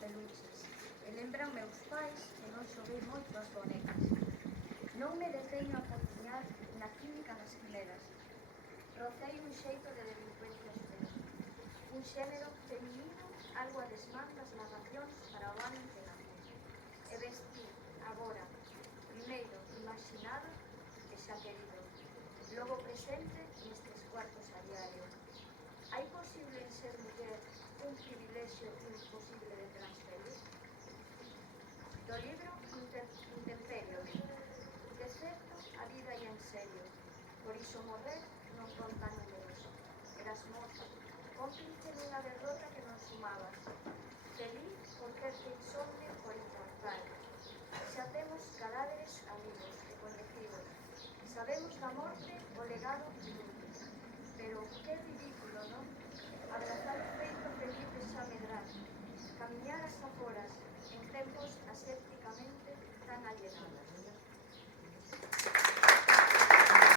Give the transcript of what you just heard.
peluches e lembran meus pais que non xoguei moito as bonecas. Non me deteño a cociñar na química nas quimeras. Rocei un xeito de delincuencia extrema. Un xénero feminino algo a desmán das narracións para o ano en que nací. E vestí, agora, primeiro imaginado e xa querido, logo presente nestes cuartos a diario. Hai posible en ser muller un privilexio imposible de transferir? Do libro Intemperio, de certo, a vida ia en serio, por iso morrer non conta números. Eras moza, cómplice nunha derrota que non sumabas, feliz por terte insomne por infantar. Xa temos cadáveres amigos e coñecidos, sabemos da morte o legado inútil. Pero que ridículo, non? Abrazar o feito feliz de xa medrar, camiñar as aforas, en tempos a ser